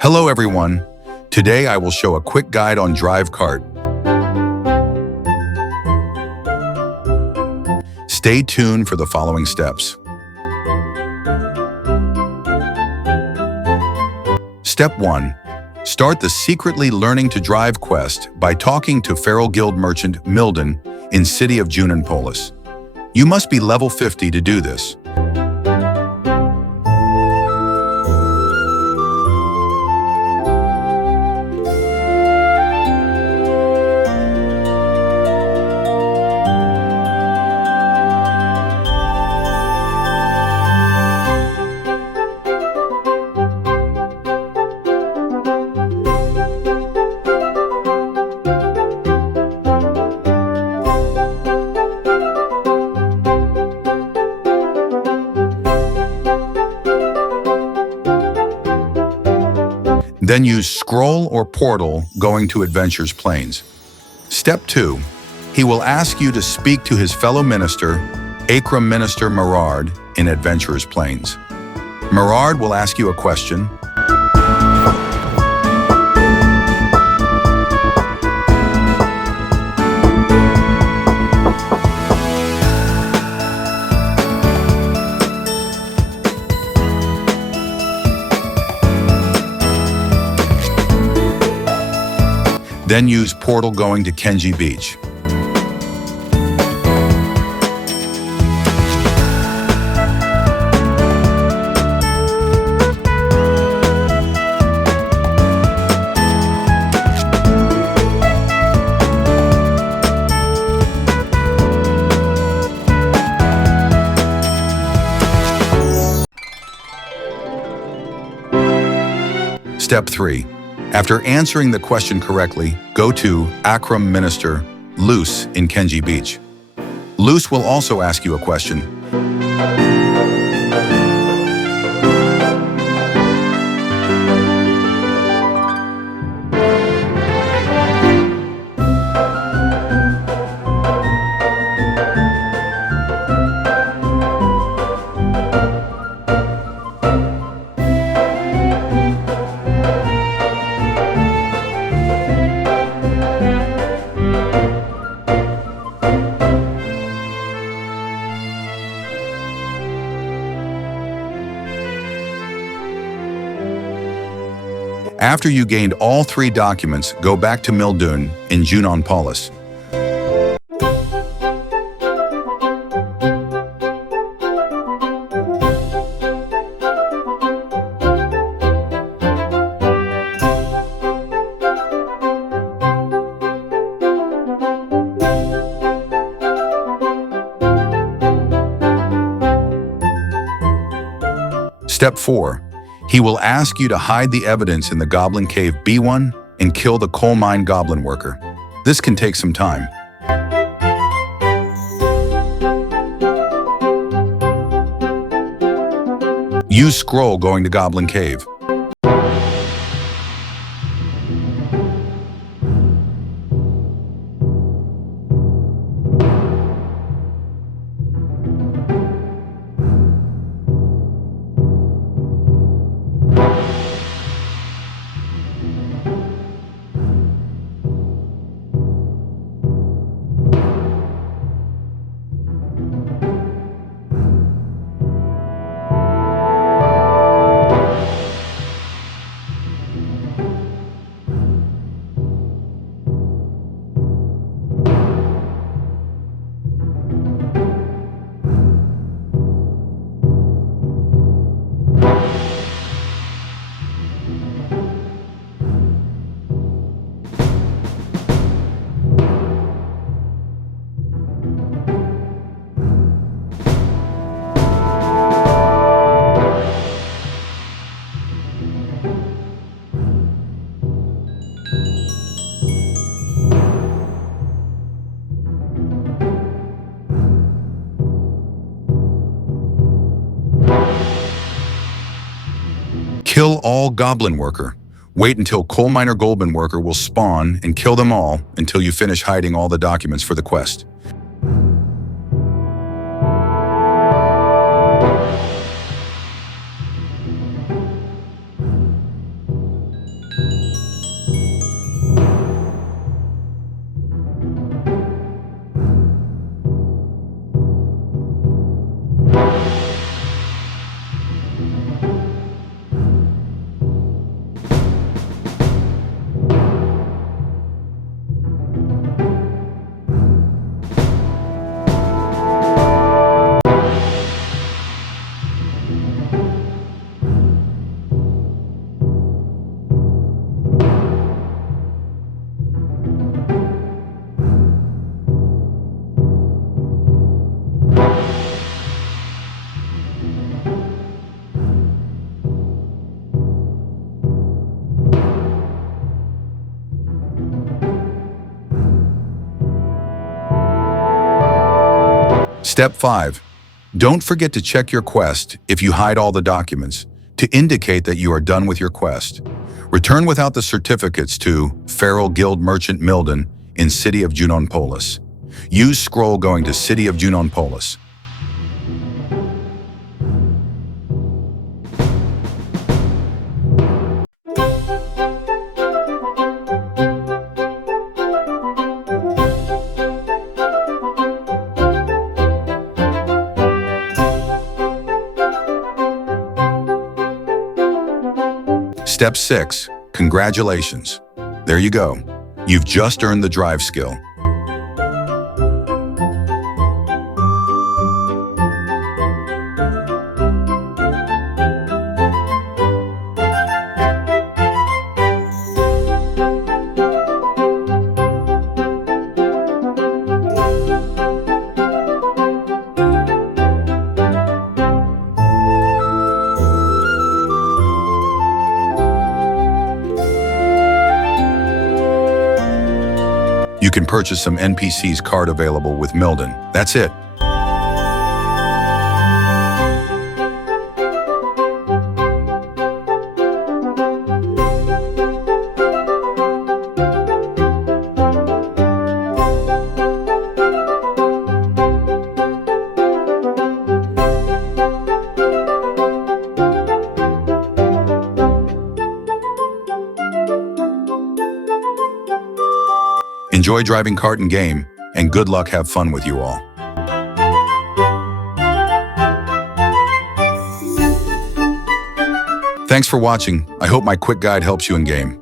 Hello everyone. Today I will show a quick guide on Drive Kart. Stay tuned for the following steps. Step 1. Start the Secretly Learning to Drive quest by talking to Feral Guild merchant Milden in City of Juninpolis. You must be level 50 to do this. Then use Scroll or Portal going to Adventure's Plains. Step 2. He will ask you to speak to his fellow minister, Akram Minister Merard, in Adventurer's Plains. Merard will ask you a question. Then use Portal going to Kenji Beach. Step 3. After answering the question correctly, go to Akram Minister Luce in Kenji Beach. Luce will also ask you a question. After you gained all 3 documents, go back to Milden in Juninpolis. Step 4. He will ask you to hide the evidence in the Goblin Cave B1 and kill the coal mine goblin worker. This can take some time. Use Scroll going to Goblin Cave. Kill all goblin worker. Wait until coal miner goblin worker will spawn and kill them all until you finish hiding all the documents for the quest. Step 5. Don't forget to check your quest if you hide all the documents to indicate that you are done with your quest. Return without the certificates to Feral Guild Merchant Milden in City of Junonpolis. Use scroll going to City of Junonpolis. Step 6. Congratulations. There you go. You've just earned the drive skill. You can purchase some NPC's card available with Milden. That's it. Enjoy driving kart and game, and good luck, have fun with you all. Thanks for watching. I hope my quick guide helps you in game.